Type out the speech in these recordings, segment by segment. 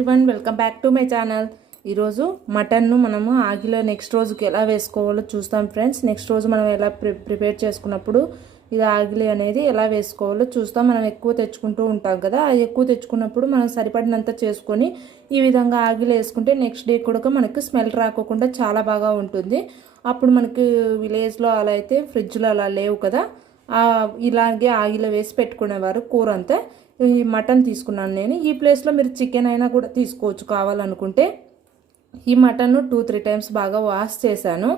Everyone, welcome back to my channel. ఈరోజు మటన్ను మనము ఆగిలో next రోజుకి ఎలా వేసుకోవాలో చూస్తాం ఫ్రెండ్స్. నెక్స్ట్ రోజు మనం ఎలా ప్రిపేర్ చేసుకున్నప్పుడు ఇది ఆగిలి అనేది ఎలా వేసుకోవాలో చూస్తాం. మనం ఎక్కువ తెచ్చుకుంటూ ఉంటాం కదా, అది ఎక్కువ తెచ్చుకున్నప్పుడు మనం సరిపడినంత చేసుకొని ఈ విధంగా ఆగిలి వేసుకుంటే నెక్స్ట్ డే కూడా మనకు స్మెల్ రాకోకుండా చాలా బాగా ఉంటుంది. అప్పుడు మనకి విలేజ్లో అలా అయితే ఫ్రిడ్జ్లో అలా లేవు కదా, ఇలాగే ఆగిలో వేసి పెట్టుకునేవారు కూర అంతా. ఈ మటన్ తీసుకున్నాను నేను. ఈ ప్లేస్లో మీరు చికెన్ అయినా కూడా తీసుకోవచ్చు కావాలనుకుంటే. ఈ మటన్ 2-3 టైమ్స్ బాగా వాష్ చేశాను.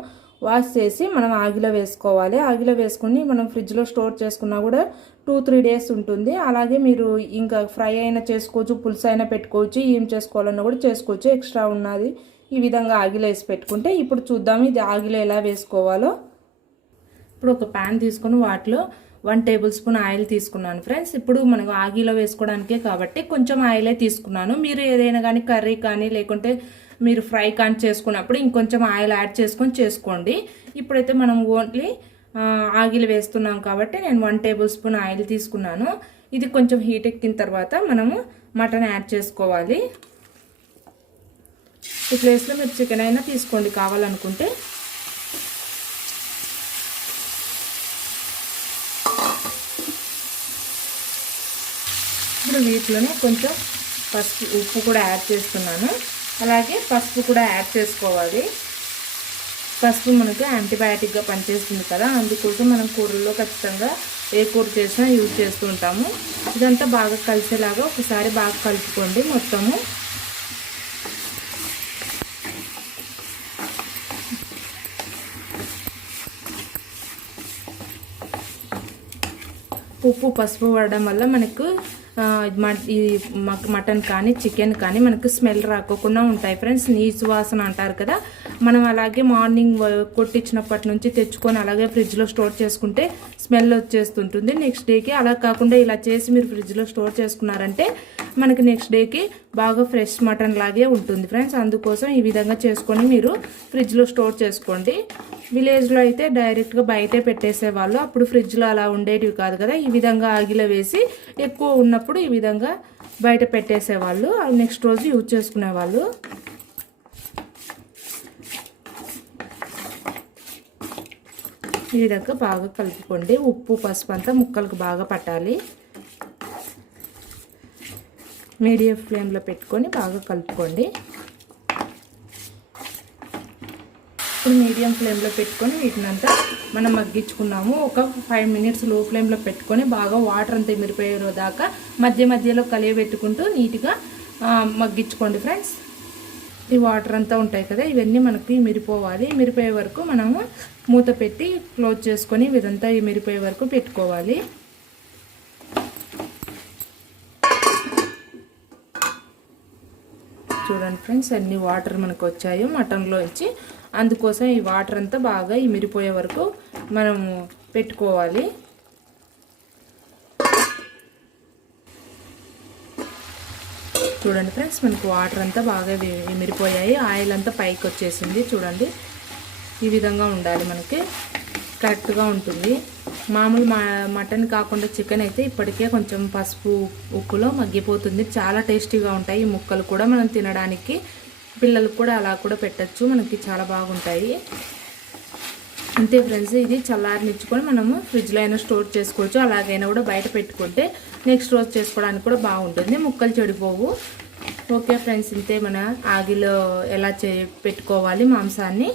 వాష్ చేసి మనం ఆగిలో వేసుకోవాలి. ఆగిలో వేసుకుని మనం ఫ్రిడ్జ్లో స్టోర్ చేసుకున్నా కూడా 2-3 డేస్ ఉంటుంది. అలాగే మీరు ఇంకా ఫ్రై అయినా చేసుకోవచ్చు, పులుసు అయినా పెట్టుకోవచ్చు, ఏం చేసుకోవాలన్నా కూడా చేసుకోవచ్చు. ఎక్స్ట్రా ఉన్నది ఈ విధంగా ఆగిలో వేసి పెట్టుకుంటే. ఇప్పుడు చూద్దాం ఇది ఆగిలో ఎలా వేసుకోవాలో. ఇప్పుడు ఒక ప్యాన్ తీసుకొని వాటిలో 1 టేబుల్ స్పూన్ ఆయిల్ తీసుకున్నాను ఫ్రెండ్స్. ఇప్పుడు మనకు ఆగిలో వేసుకోవడానికే కాబట్టి కొంచెం ఆయిలే తీసుకున్నాను. మీరు ఏదైనా కానీ కర్రీ కానీ లేకుంటే మీరు ఫ్రై కానీ చేసుకున్నప్పుడు ఇంకొంచెం ఆయిల్ యాడ్ చేసుకొని చేసుకోండి. ఇప్పుడైతే మనం ఓన్లీ ఆగిలు వేస్తున్నాం కాబట్టి నేను 1 టేబుల్ స్పూన్ ఆయిల్ తీసుకున్నాను. ఇది కొంచెం హీట్ ఎక్కిన తర్వాత మనము మటన్ యాడ్ చేసుకోవాలి. ఈ ప్లేస్లో మీరు చికెన్ అయినా తీసుకోండి కావాలనుకుంటే. ఇప్పుడు వీటిలోనే కొంచెం ఉప్పు కూడా యాడ్ చేస్తున్నాను. అలాగే పసుపు కూడా యాడ్ చేసుకోవాలి. పసుపు మనకు యాంటీబయాటిక్గా పనిచేస్తుంది కదా, అందుకోసం మనం కూరల్లో ఖచ్చితంగా ఏ కూర చేసినా యూజ్ చేస్తూ ఉంటాము. ఇదంతా బాగా కలిసేలాగా ఒకసారి బాగా కలుపుకోండి మొత్తము. ఉప్పు పసుపు పడడం వల్ల మనకు ఈ మటన్ కానీ చికెన్ కానీ మనకు స్మెల్ రాకోకుండా ఉంటాయి ఫ్రెండ్స్. నీచు వాసన అంటారు కదా, మనం అలాగే మార్నింగ్ కొట్టించినప్పటి నుంచి తెచ్చుకొని అలాగే ఫ్రిడ్జ్లో స్టోర్ చేసుకుంటే స్మెల్ వచ్చేస్తుంటుంది నెక్స్ట్ డేకి. అలా కాకుండా ఇలా చేసి మీరు ఫ్రిడ్జ్లో స్టోర్ చేసుకున్నారంటే మనకి నెక్స్ట్ డేకి బాగా ఫ్రెష్ మటన్ లాగే ఉంటుంది ఫ్రెండ్స్. అందుకోసం ఈ విధంగా చేసుకొని మీరు ఫ్రిడ్జ్లో స్టోర్ చేసుకోండి. విలేజ్లో అయితే డైరెక్ట్గా బయటే పెట్టేసేవాళ్ళు, అప్పుడు ఫ్రిడ్జ్లో అలా ఉండేటివి కాదు కదా. ఈ విధంగా ఆగిలో వేసి ఎక్కువ ఉన్నప్పుడు ఈ విధంగా బయట పెట్టేసేవాళ్ళు, నెక్స్ట్ రోజు యూజ్ చేసుకునేవాళ్ళు. ఈ విధంగా బాగా కలుపుకోండి. ఉప్పు పసుపు అంతా ముక్కలకు బాగా పట్టాలి. మీడియం ఫ్లేమ్లో పెట్టుకొని బాగా కలుపుకోండి. ఇప్పుడు మీడియం ఫ్లేమ్లో పెట్టుకొని వీటినంతా మనం మగ్గించుకున్నాము. ఒక 5 మినిట్స్ లో ఫ్లేమ్లో పెట్టుకొని బాగా వాటర్ అంతా మిరిపోయే దాకా మధ్య మధ్యలో కలియబెట్టుకుంటూ నీట్గా మగ్గించుకోండి ఫ్రెండ్స్. ఈ వాటర్ అంతా ఉంటాయి కదా, ఇవన్నీ మనకి మిరిపోవాలి. మిరిపోయే వరకు మనము మూత పెట్టి క్లోజ్ చేసుకొని ఇదంతా మిరిపోయే వరకు పెట్టుకోవాలి. చూడండి ఫ్రెండ్స్, అన్ని వాటర్ మనకు వచ్చాయి మటన్లోంచి. అందుకోసం ఈ వాటర్ అంతా బాగా మిరిపోయే వరకు మనము పెట్టుకోవాలి. చూడండి ఫ్రెండ్స్, మనకు వాటర్ అంతా బాగా మిరిపోయాయి. ఆయిల్ అంతా పైకి వచ్చేసింది. చూడండి, ఈ విధంగా ఉండాలి, మనకి కరెక్ట్గా ఉంటుంది. మామూలు మటన్ కాకుండా చికెన్ అయితే ఇప్పటికే కొంచెం పసుపు ఉప్పులో మగ్గిపోతుంది. చాలా టేస్టీగా ఉంటాయి ఈ ముక్కలు కూడా. మనం తినడానికి పిల్లలకు కూడా అలా కూడా పెట్టచ్చు, మనకి చాలా బాగుంటాయి. అంతే ఫ్రెండ్స్, ఇది చల్లారనిచ్చుకొని మనము ఫ్రిడ్జ్లో అయినా స్టోర్ చేసుకోవచ్చు. అలాగైనా కూడా బయట పెట్టుకుంటే నెక్స్ట్ రోజు చేసుకోవడానికి కూడా బాగుంటుంది, ముక్కలు చెడిపోవు. ఓకే ఫ్రెండ్స్, ఇంతే మన ఆగిలో ఎలా పెట్టుకోవాలి మాంసాన్ని.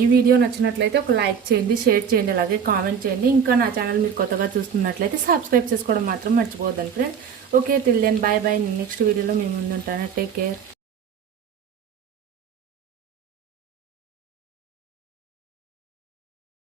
ఈ వీడియో నచ్చినట్లయితే ఒక లైక్ చేయండి, షేర్ చేయండి, అలాగే కామెంట్ చేయండి. ఇంకా నా ఛానల్ మీరు కొత్తగా చూస్తున్నట్లయితే సబ్స్క్రైబ్ చేసుకోవడం మాత్రం మర్చిపోవద్దండి friends. Okay, till then bye bye. Next వీడియోలో మేము ముందుంటాను. Take care.